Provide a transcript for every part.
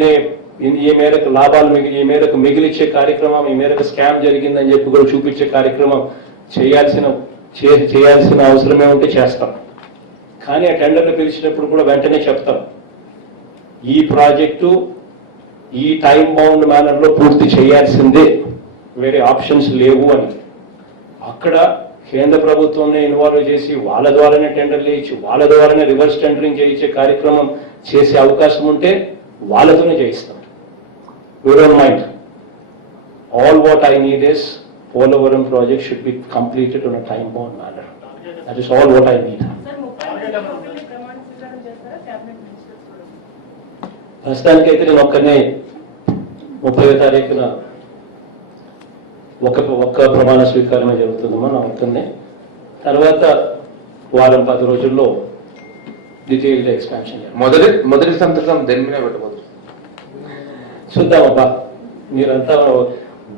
ఈ మేరకు లాభాలు ఈ మేరకు మిగిలిచ్చే కార్యక్రమం, ఈ మేరకు స్కామ్ జరిగిందని చెప్పి కూడా చూపించే కార్యక్రమం చేయాల్సిన అవసరమే ఉంటే చేస్తాం. కానీ ఆ టెండర్లు పిలిచినప్పుడు కూడా వెంటనే చెప్తాం, ఈ ప్రాజెక్టు ఈ టైం బౌండ్ మేనర్లో పూర్తి చేయాల్సిందే, వేరే ఆప్షన్స్ లేవు అని. అక్కడ కేంద్ర ప్రభుత్వంని ఇన్వాల్వ్ చేసి వాళ్ళ ద్వారానే టెండర్లు ఇచ్చి వాళ్ళ ద్వారానే రివర్స్ టెండరింగ్ చేయించే కార్యక్రమం చేసే అవకాశం ఉంటే వాళ్ళతోనే చేయిస్తాం. We don't mind. All what I need is Polavaram project should be completed on a time-bound manner. That is all what I need. ప్రస్తుతానికి అయితే నేను ఒక్కనే 30వ తారీఖున ఒక్క ప్రమాణ స్వీకారమే జరుగుతుందమ్మా నా ఒక్కనే. తర్వాత వారం 10 రోజుల్లో డీటెయిల్డ్ ఎక్స్పాన్షన్. మొదటి సంతకం దేని మీద పెట్టబోతుంది చూద్దామబ్బా. మీరంతా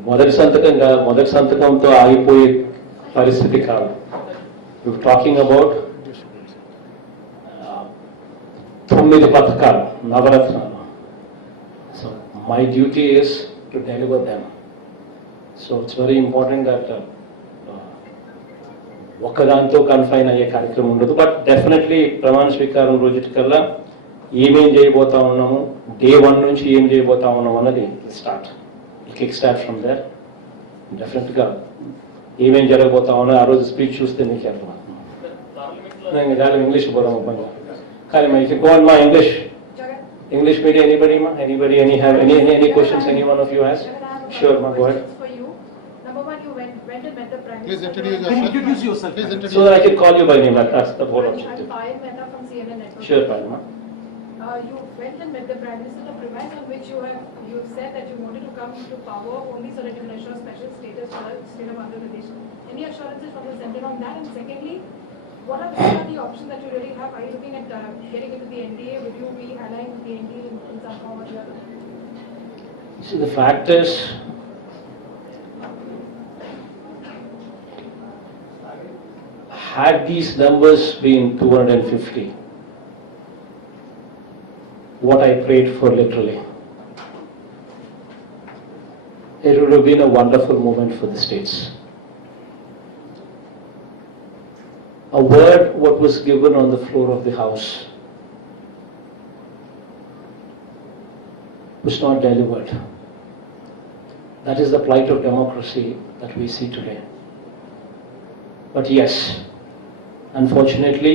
మొదటి సంతకంతో ఆగిపోయే పరిస్థితి కాదు. టాకింగ్ అబౌట్ 9 పథకాలు, నవరత్నాలు. So my duty is to deliver them. So it's very important that ఒక్కదాంతో కన్ఫైన్ అయ్యే కార్యక్రమం ఉండదు. బట్ డెఫినెట్లీ ప్రమాణ స్వీకారం రోజుకల్లా ఏమేం చేయబోతా ఉన్నాము, డే 1 నుంచి ఏం చేయబోతా ఉన్నాము అన్నది కిక్ స్టార్ట్ ఫ్రమ్ దేర్. డెఫినెట్గా ఏమేం జరగబోతా ఉన్నా ఆ రోజు స్పీచ్ చూస్తే మీకు అర్థమవుతుంది. నేను ఇంగ్లీష్ పోదాం అబ్బాయి, కానీ మీకు గో ఆన్ మా English medium. Anybody any questions any one of you has? Sure, ma, go ahead. Number one, you went and met the Prime Please Minister. introduce yourself. So that I can call you by name. That's the whole objective. I'm Bhavan from CM Y.S.Jagan. Sure, Padma. You went and met the Prime Minister, the premise on which you said that you wanted to come to power only so that you can assure special status for the state of Andhra Pradesh. Any assurances from the centre on that? And secondly, what are the options that you really have? Are you looking at getting into the NDA? Would you be allying with the NDA in some form or the other? See, the fact is, had these numbers been 250, what I prayed for literally, it would have been a wonderful moment for the states. A word what was given on the floor of the House was not delivered. That is the plight of democracy that we see today. But yes, unfortunately,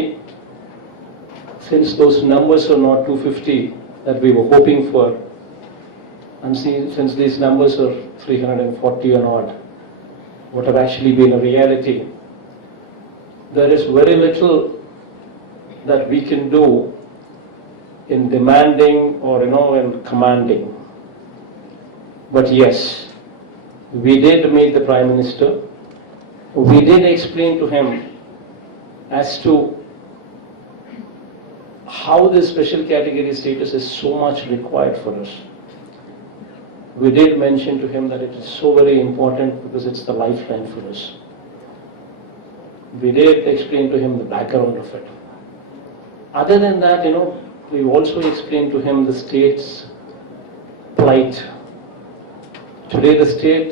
since those numbers are not 250 that we were hoping for, and since these numbers are 340 and odd, what have actually been a reality, there is very little that we can do in demanding or in commanding. But yes, we did meet the Prime Minister. We did explain to him as to how this special category status is so much required for us. We did mention to him that it is so very important because it's the lifeline for us. We did explain to him the background of it. Other than that, we also explained to him the state's plight. Today the state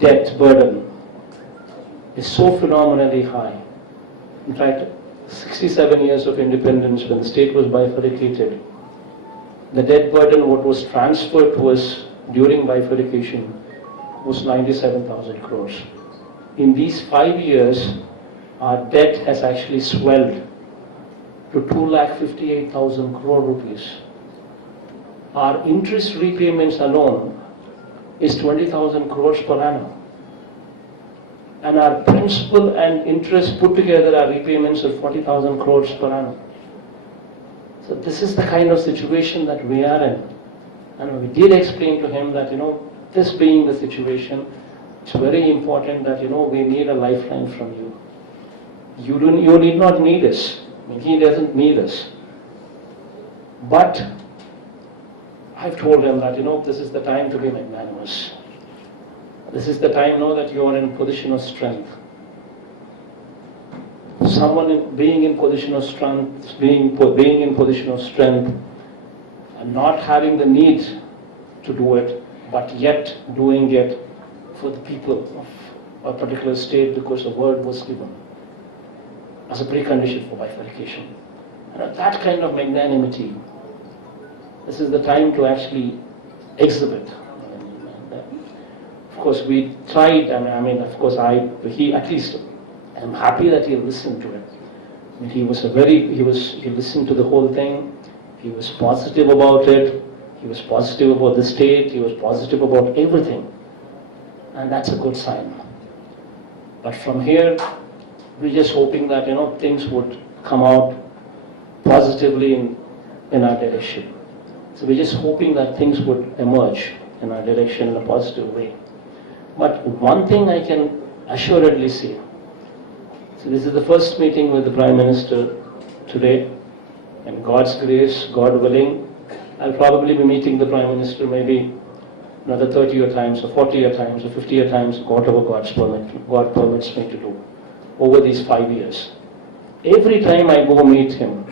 debt burden is so phenomenally high. In fact, 67 years of independence, when the state was bifurcated, the debt burden what was transferred to us during bifurcation was 97,000 crores. In these 5 years, our debt has actually swelled to 2,58,000 crore rupees. Our interest repayments alone is 20,000 crores per annum. And our principal and interest put together, our repayments are 40,000 crores per annum. So this is the kind of situation that we are in. And we did explain to him that, this being the situation, it's very important that, we need a lifeline from you. You need not need us. I mean, he doesn't need us. But I've told him that, this is the time to be magnanimous. This is the time now that you are in a position of strength. Someone being in position of strength, and not having the need to do it, but yet doing it for the people of a particular state because a word was given as a precondition for bifurcation. And that kind of magnanimity, this is the time to actually exhibit. Of course, we tried, of course, he at least, I'm happy that he listened to it. I mean, he listened to the whole thing. He was positive about it. He was positive about the state. He was positive about everything. And that's a good sign. But from here, we're just hoping that, things would come out positively in our direction. So we're just hoping that things would emerge in our direction in a positive way. But one thing I can assuredly say, so this is the first meeting with the Prime Minister today, and God's grace, God willing, I'll probably be meeting the Prime Minister maybe another 30 times or 40 times or 50 times, whatever God permits me to do over these 5 years. Every time I go meet him,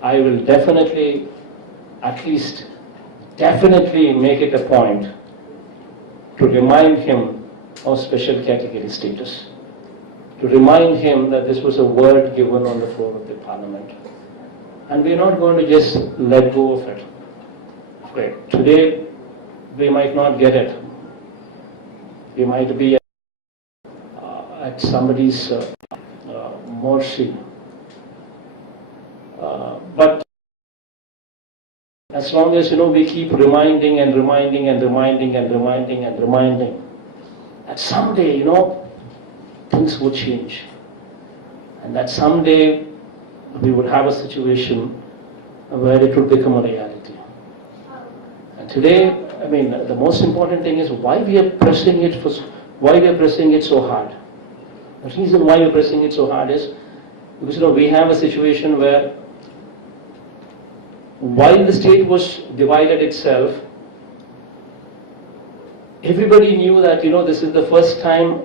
I will definitely make it a point to remind him of special category status, to remind him that this was a word given on the floor of the Parliament. And we're not going to just let go of it. Okay. Today, we might not get it. We might be at somebody's mercy. But as long as, we keep reminding and reminding and reminding and reminding and reminding, that someday, things would change. And that someday we would have a situation where it would become a reality. And today, the most important thing is why we are pressing it so hard. The reason why we're pressing it so hard is because, we have a situation where while the state was divided itself, everybody knew that, this is the first time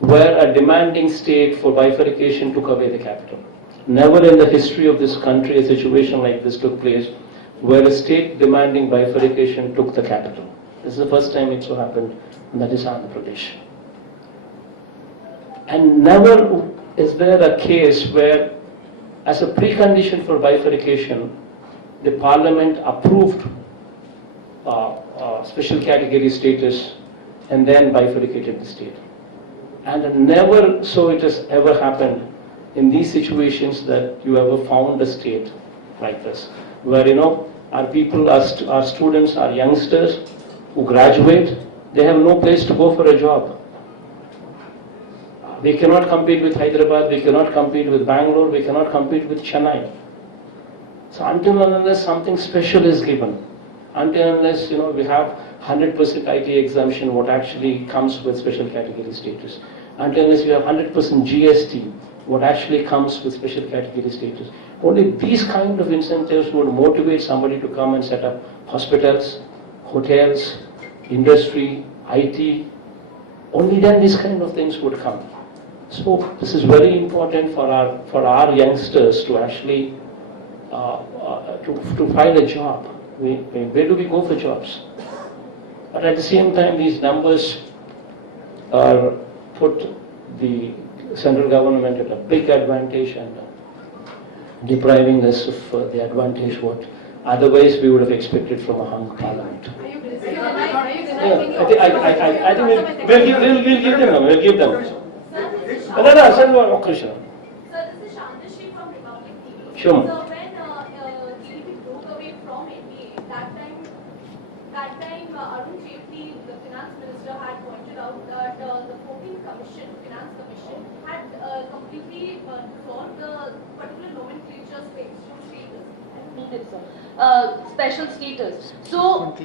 where a demanding state for bifurcation took away the capital. Never in the history of this country a situation like this took place where a state demanding bifurcation took the capital. This is the first time it so happened, and that is Andhra Pradesh. And never is there a case where, as a precondition for bifurcation, the Parliament approved special category status and then bifurcated the state. And never so it has ever happened in these situations that you ever found a state like this, where, our people, our students, our youngsters who graduate, they have no place to go for a job. We cannot compete with Hyderabad, we cannot compete with Bangalore, we cannot compete with Chennai. So until and unless something special is given, until and unless, we have 100% IT exemption, what actually comes with special category status, until unless we have 100% GST, what actually comes with special category status. Only these kind of incentives would motivate somebody to come and set up hospitals, hotels, industry, IT. Only then these kind of things would come. So this is very important for our youngsters to actually to find a job. Where do we go for jobs? But at the same time, these numbers are put the central government at a big advantage and depriving us of the advantage what otherwise we would have expected from a hung parliament. Are you denying? I think we'll give them. Sir, this is Shantashi from Republic TV. Sure. So when TDP broke away from NDA, that time Arun Jaitley, the finance minister, had pointed out that the 14th Commission, Finance Commission, had completely dissolved the particular nomenclature status. Special status. So, don't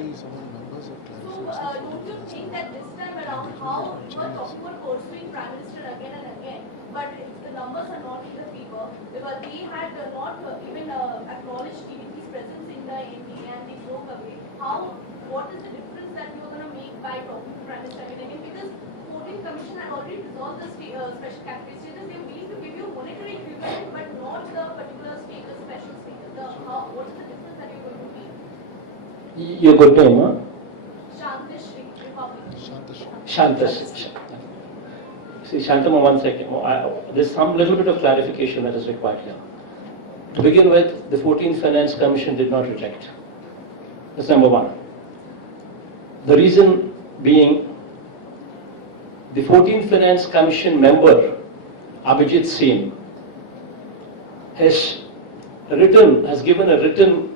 you think that this time around, how you are talking about pursuing Prime Minister again and again, but the numbers are not in the favor, because they had not even acknowledged TDP's presence in the NDA and they broke away. What is the difference that you are going to make by talking to Prime Minister again? Because 14th Commission had already resolved the special category status. They are willing to give you monetary equivalent, but not the particular status, special status. What is the difference that you are going to make? Your good name, huh? Shantashri, Republic. Shantas. See, Shantama, one second. There's some little bit of clarification that is required here. To begin with, the 14th Finance Commission did not reject. That's number one. The reason being, the 14th Finance Commission member, Abhijit Singh, has given a written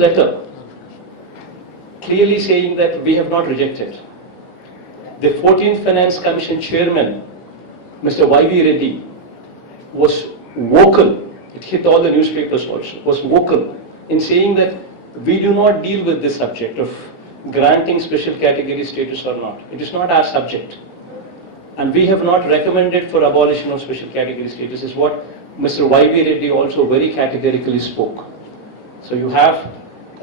letter, clearly saying that we have not rejected. The 14th Finance Commission chairman, Mr. Y.V. Reddy, was vocal, it hit all the newspapers also, was vocal in saying that we do not deal with this subject of granting special category status or not. It is not our subject. And we have not recommended for abolition of special category status, is what Mr. Y.V. Reddy also very categorically spoke. So you have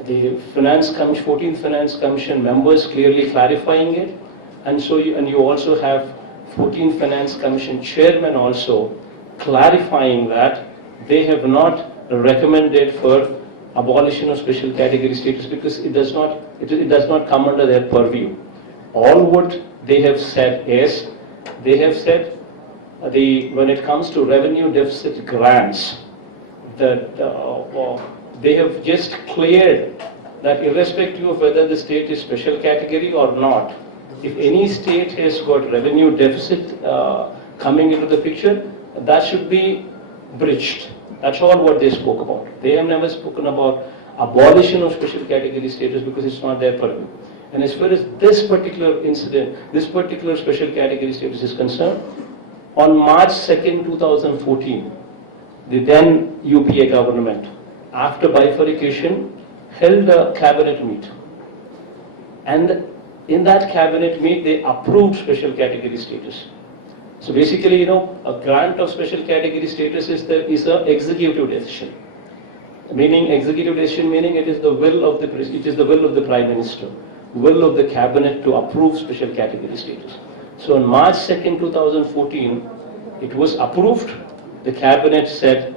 the 14th Finance Commission members clearly clarifying it, and you also have 14th Finance Commission chairman also clarifying that they have not recommended for abolition of special category status because it does not come under their purview. All what they have said is, they have said when it comes to revenue deficit grants, that they have just cleared that irrespective of whether the state is special category or not, if any state has got revenue deficit coming into the picture, that should be bridged. That's all what they spoke about. They have never spoken about abolition of special category status because it's not their purview. And as far as this particular incident, this particular special category status is concerned, on March 2nd, 2014, the then UPA government, after bifurcation, held a cabinet meet. And in that cabinet meet, they approved special category status. So basically, a grant of special category status is an executive decision. Meaning, executive decision meaning it is the will of the Prime Minister, will of the cabinet to approve special category status. So on March 2nd, 2014, it was approved. The cabinet said